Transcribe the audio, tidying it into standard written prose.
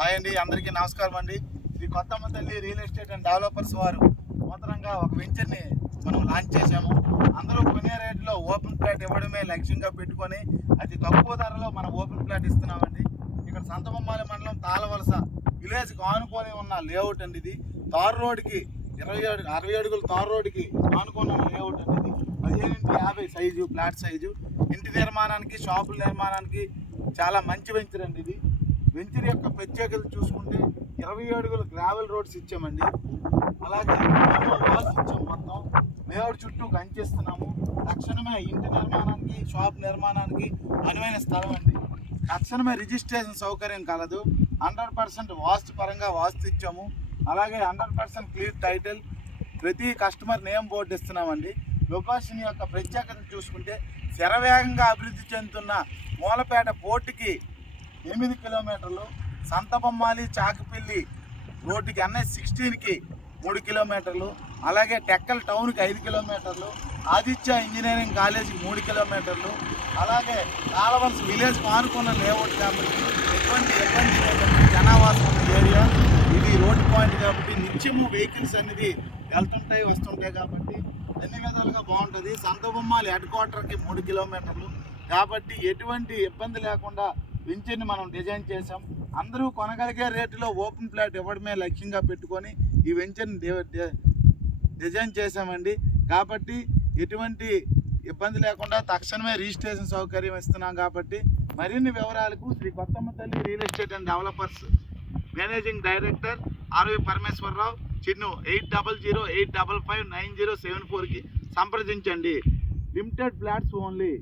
Hi అండి, అందరికీ నమస్కారం అండి. Shri Kothamma Thalli real estate and developers వారు నూతనంగా ఒక వెంచర్ని మనం లాంచ్ చేశాము. అందరూ కొనే రేట్లో ఓపెన్ ప్లాట్ ఇవ్వడమే లక్ష్యంగా పెట్టుకొని అతి తక్కువ ధరలో మనం ఓపెన్ ప్లాట్ ఇస్తున్నామండి. ఇక్కడ సంతబొమ్మాలి మండలం తాళవలస విలేజ్కి ఆనుకొని ఉన్న లేఅవుట్ అండి. ఇది తార్ రోడ్కి 60 అడుగుల తార్ రోడ్కి ఆనుకొని ఉన్న లేఅవుట్ అండి. ఇది 15x50 సైజు ప్లాట్ సైజు. ఇంటి నిర్మాణానికి, షాపుల నిర్మాణానికి చాలా మంచి వెంచర్ అండి. ఇది వెంచర్ యొక్క ప్రత్యేకత చూసుకుంటే 20 అడుగుల గ్రావెల్ రోడ్స్ ఇచ్చామండి. అలాగే వాల్స్ ఇచ్చాము. మొత్తం లేఅవుట్ చుట్టూ కంచేస్తున్నాము. తక్షణమే ఇంటి నిర్మాణానికి, షాప్ నిర్మాణానికి అనువైన స్థలం అండి. తక్షణమే రిజిస్ట్రేషన్ సౌకర్యం కలదు. 100% వాస్తు పరంగా వాస్తు ఇచ్చాము. అలాగే 100% క్లియర్ టైటిల్, ప్రతి కస్టమర్ నేమ్ బోర్డు ఇస్తున్నామండి. లొకేషన్ యొక్క ప్రత్యేకత చూసుకుంటే శరవేగంగా అభివృద్ధి చెందుతున్న మూలపేట పోర్టుకి 8 కిలోమీటర్లు, సంతబొమ్మాలి చాకిపల్లి రోడ్డుకి NH16కి 3 కిలోమీటర్లు, అలాగే టెక్కల్ టౌన్కి 5 కిలోమీటర్లు, ఆదిత్య ఇంజనీరింగ్ కాలేజీకి 3 కిలోమీటర్లు, అలాగే తాళవలస విలేజ్ ఆనుకున్న లేఅవుట్ కాబట్టి ఎటువంటి ఇబ్బంది లేకుండా జనావాసం ఉన్న ఏరియా ఇది. రోడ్ పాయింట్ కాబట్టి నిత్యము వెహికల్స్ అనేది వెళ్తుంటాయి వస్తుంటాయి కాబట్టి అన్ని విధాలుగా బాగుంటుంది. సంతబొమ్మాలి హెడ్ క్వార్టర్కి 3 కిలోమీటర్లు కాబట్టి ఎటువంటి ఇబ్బంది లేకుండా వెంచర్ని మనం డిజైన్ చేసాం. అందరూ కొనగలిగే రేటులో ఓపెన్ ప్లాట్ ఇవ్వడమే లక్ష్యంగా పెట్టుకొని ఈ వెంచర్ని డిజైన్ చేసామండి. కాబట్టి ఎటువంటి ఇబ్బంది లేకుండా తక్షణమే రిజిస్ట్రేషన్ సౌకర్యం ఇస్తున్నాం. కాబట్టి మరిన్ని వివరాలకు Sri Kothamma Thalli real estate and developers managing director R V Parameswararao, Chinnu 8008559074కి సంప్రదించండి. Limited flats only.